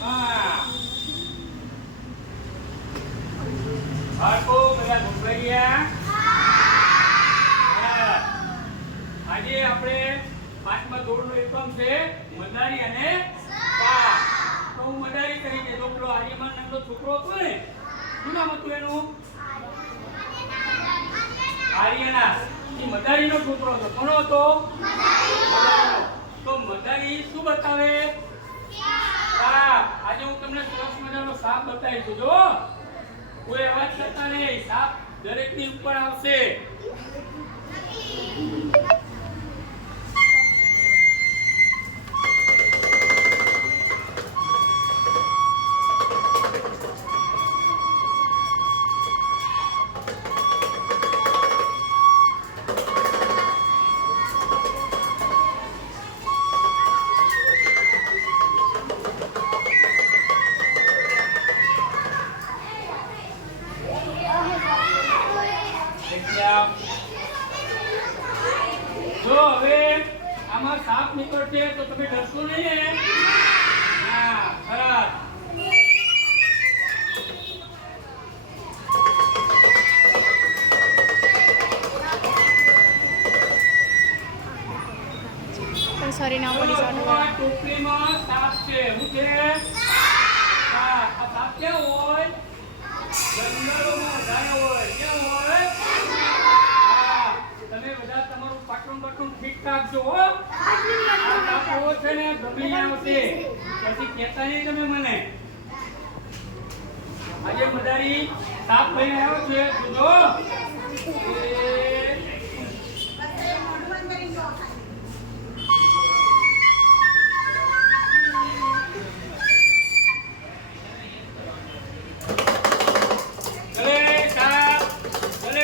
હા બાળકો બધા ગોઠવાઈ ગયા. આજે આપણે પાંચમા ધોરણનો એકમ છે મદારી અને સા. તો હું મદારી તરીકે ડોક્ટર આર્યમાન નામનો છોકરો હતો ને, શું નામ હતું એનું? આર્યના. એ મદારીનો છોકરો હતો. કોનો હતો? મદારીનો. તો મદારી શું બતાવે? સાપ. આજે હું તમને સરસ મજાનો સાપ બતાવીશ. જો કોઈ અવાજ કરતા નહીં, સાપ દરેકની ઉપર આવશે. જો હવે આમાં સાપ નીકળશે તો તમે ડરશો નહીં ને? હા, સરસ. પણ સોરી ના પડી સાડવા. ટોપલીમાં સાપ છે. શું છે? સાપ. આ સાપ ક્યાં હોય? જંગલોમાં વધારે હોય. ક્યાં હોય? તમે બધા તમારું પાટણ બટણ ઠીક રાખજો હો. આ સાપો છે ને ગમી આવશે પછી કહેતા નહીં તમે મને. આજે મદારી સાપ લઈને આવ્યો છે. જોજો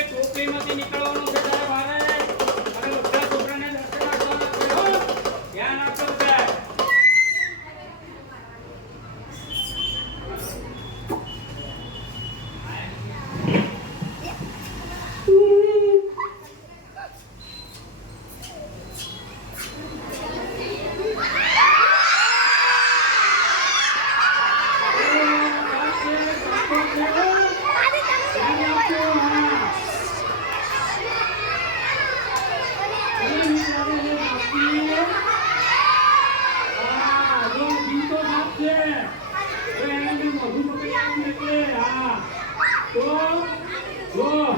ટોપલીમાંથી નીકળવાનું છે. Go!